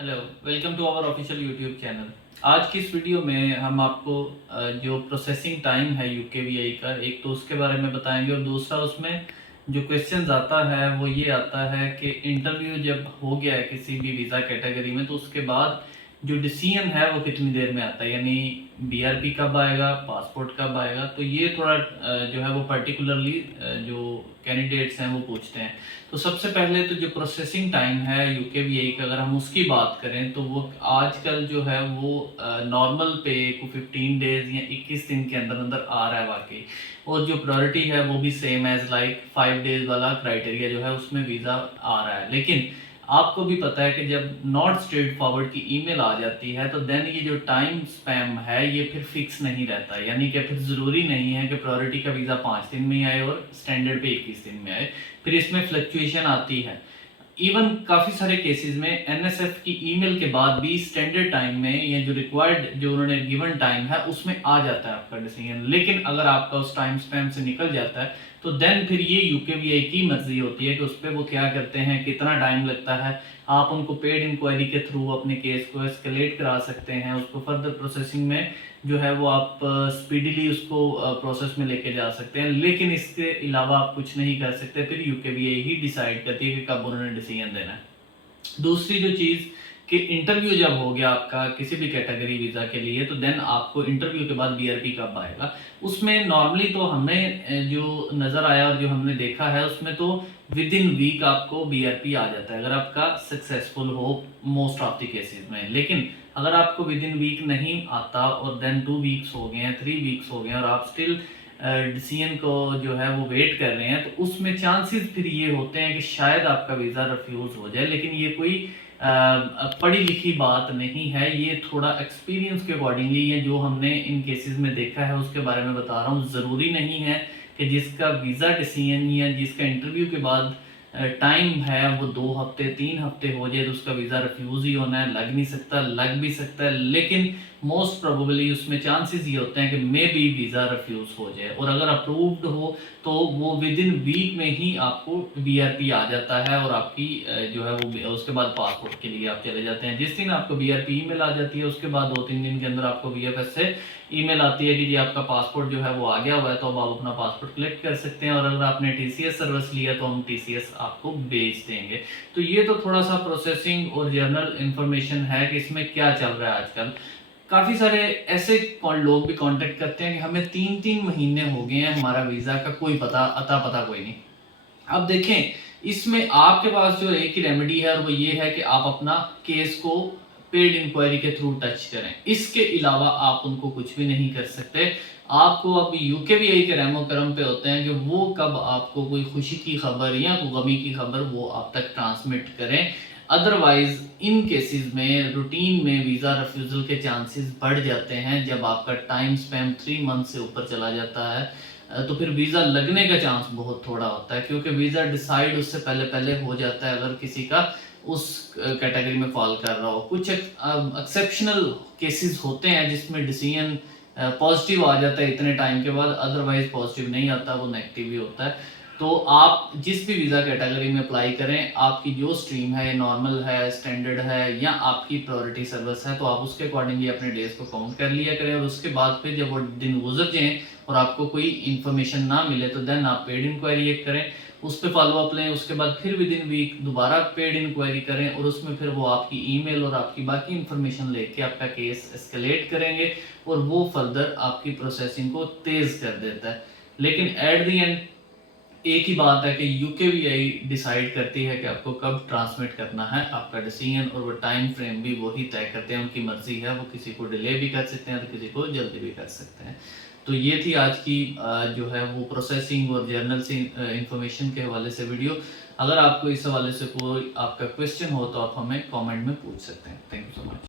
Hello, welcome to our official YouTube channel. आज की इस वीडियो में हम आपको जो प्रोसेसिंग टाइम है यूकेवीआई का, एक तो उसके बारे में बताएंगे और दूसरा उसमें जो क्वेश्चंस आता है वो ये आता है कि इंटरव्यू जब हो गया है किसी भी वीज़ा कैटेगरी में तो उसके बाद जो डिसीजन है वो कितनी देर में आता है, यानी बीआरपी कब आएगा, पासपोर्ट कब आएगा। तो ये थोड़ा जो है वो पर्टिकुलरली जो कैंडिडेट्स हैं वो पूछते हैं। तो सबसे पहले तो जो प्रोसेसिंग टाइम है यूकेवीआई का, अगर हम उसकी बात करें तो वो आजकल जो है वो नॉर्मल पे को 15 डेज या 21 दिन के अंदर अंदर आ रहा है वाकई। और जो प्रायोरिटी है वो भी सेम एज लाइक 5 डेज वाला क्राइटेरिया जो है उसमें वीज़ा आ रहा है। लेकिन आपको भी पता है कि जब नॉट स्ट्रेट फॉरवर्ड की ईमेल आ जाती है तो देन ये जो टाइम स्पैम है ये फिर फिक्स नहीं रहता, यानी कि फिर ज़रूरी नहीं है कि प्रायोरिटी का वीज़ा 5 दिन में आए और स्टैंडर्ड पे 21 दिन में आए। फिर इसमें फ्लक्चुएशन आती है। इवन काफ़ी सारे केसेस में एनएसएफ की ईमेल के बाद भी स्टैंडर्ड टाइम में या जो रिक्वायर्ड जो उन्होंने गिवन टाइम है उसमें आ जाता है आपका डिसीजन। लेकिन अगर आपका उस टाइम स्पैम से निकल जाता है तो देन फिर ये यूकेवीआई की मर्जी होती है कि उस पर वो क्या करते हैं, कितना टाइम लगता है। आप उनको पेड इंक्वायरी के थ्रू अपने केस को एस्केलेट करा सकते हैं, उसको फर्दर प्रोसेसिंग में जो है वो आप स्पीडीली उसको प्रोसेस में लेके जा सकते हैं। लेकिन इसके अलावा आप कुछ नहीं कर सकते, फिर यूकेवीआई ही डिसाइड करती है कि कब उन्होंने डिसीजन देना है। दूसरी जो चीज़ कि इंटरव्यू जब हो गया आपका किसी भी कैटेगरी वीज़ा के लिए तो देन आपको इंटरव्यू के बाद बीआरपी कब आएगा। उसमें नॉर्मली तो हमें जो नज़र आया और जो हमने देखा है उसमें तो विद इन वीक आपको बीआरपी आ जाता है अगर आपका सक्सेसफुल हो मोस्ट ऑफ द केसेस में। लेकिन अगर आपको विद इन वीक नहीं आता और देन 2 वीक्स हो गए हैं, 3 वीक्स हो गए हैं और आप स्टिल डिसीजन को जो है वो वेट कर रहे हैं तो उसमें चांसेस फिर ये होते हैं कि शायद आपका वीज़ा रिफ्यूज़ हो जाए। लेकिन ये कोई पढ़ी लिखी बात नहीं है, ये थोड़ा एक्सपीरियंस के अकॉर्डिंगली है जो हमने इन केसेस में देखा है उसके बारे में बता रहा हूँ। ज़रूरी नहीं है कि जिसका वीज़ा डिसीजन या जिसका इंटरव्यू के बाद टाइम है वो 2 हफ्ते 3 हफ्ते हो जाए तो उसका वीज़ा रिफ्यूज़ ही होना है। लग नहीं सकता, लग भी सकता है, लेकिन मोस्ट प्रोबेबली उसमें चांसेस ये होते हैं कि मे बी वीज़ा रिफ्यूज़ हो जाए। और अगर अप्रूव्ड हो तो वो विद इन वीक में ही आपको बीआरपी आ जाता है और आपकी जो है वो उसके बाद पासपोर्ट के लिए आप चले जाते हैं। जिस दिन आपको बीआरपी ईमेल आ जाती है उसके बाद 2-3 दिन के अंदर आपको वीएफएस से ईमेल आती है कि जी आपका पासपोर्ट जो है वो आ गया हुआ है, तो अब आप अपना पासपोर्ट कलेक्ट कर सकते हैं। और अगर आपने टीसीएस सर्विस लिया तो हम टीसीएस आपको भेज देंगे। तो ये तो थोड़ा सा प्रोसेसिंग और जर्नल इंफॉर्मेशन है कि इसमें क्या चल रहा है आजकल। काफ़ी सारे ऐसे लोग भी कांटेक्ट करते हैं कि हमें 3-3 महीने हो गए हैं, हमारा वीज़ा का कोई पता कोई नहीं। अब देखें, इसमें आपके पास जो एक ही रेमेडी है और वो ये है कि आप अपना केस को पेड इंक्वायरी के थ्रू टच करें। इसके अलावा आप उनको कुछ भी नहीं कर सकते। आपको अब यूकेवीआई के रहमो करम पे होते हैं कि वो कब आपको कोई खुशी की खबर या कोई गमी की खबर वो आप तक ट्रांसमिट करें। अदरवाइज इन केसेस में रूटीन में वीज़ा रिफ्यूज़ल के चांसेस बढ़ जाते हैं। जब आपका टाइम स्पैम 3 मंथ से ऊपर चला जाता है तो फिर वीज़ा लगने का चांस बहुत थोड़ा होता है, क्योंकि वीज़ा डिसाइड उससे पहले पहले हो जाता है अगर किसी का उस कैटेगरी में फॉल कर रहा हो। कुछ एक्सेप्शनल केसेस होते हैं जिसमें डिसीजन पॉजिटिव आ जाता है इतने टाइम के बाद, अदरवाइज पॉजिटिव नहीं आता, वो नेगेटिव ही होता है। तो आप जिस भी वीज़ा कैटेगरी में अप्लाई करें, आपकी जो स्ट्रीम है नॉर्मल है, स्टैंडर्ड है या आपकी प्रायोरिटी सर्विस है, तो आप उसके अकॉर्डिंगली अपने डेज को काउंट कर लिया करें। और उसके बाद फिर जब वो दिन गुजर जाएँ और आपको कोई इन्फॉर्मेशन ना मिले तो देन आप पेड इंक्वायरी एक करें, उस पर फॉलोअप लें। उसके बाद फिर विद इन वीक दोबारा पेड इंक्वायरी करें और उसमें फिर वो आपकी ईमेल और आपकी बाकी इन्फॉर्मेशन लेके आपका केस एस्केलेट करेंगे और वो फर्दर आपकी प्रोसेसिंग को तेज़ कर देता है। लेकिन एट द एंड एक ही बात है कि यूकेवीआई डिसाइड करती है कि आपको कब ट्रांसमिट करना है आपका डिसीजन, और वो टाइम फ्रेम भी वही तय करते हैं, उनकी मर्जी है। वो किसी को डिले भी कर सकते हैं तो किसी को जल्दी भी कर सकते हैं। तो ये थी आज की जो है वो प्रोसेसिंग और जर्नल से इंफॉर्मेशन के हवाले से वीडियो। अगर आपको इस हवाले से कोई आपका क्वेश्चन हो तो आप हमें कमेंट में पूछ सकते हैं। Thank you so much.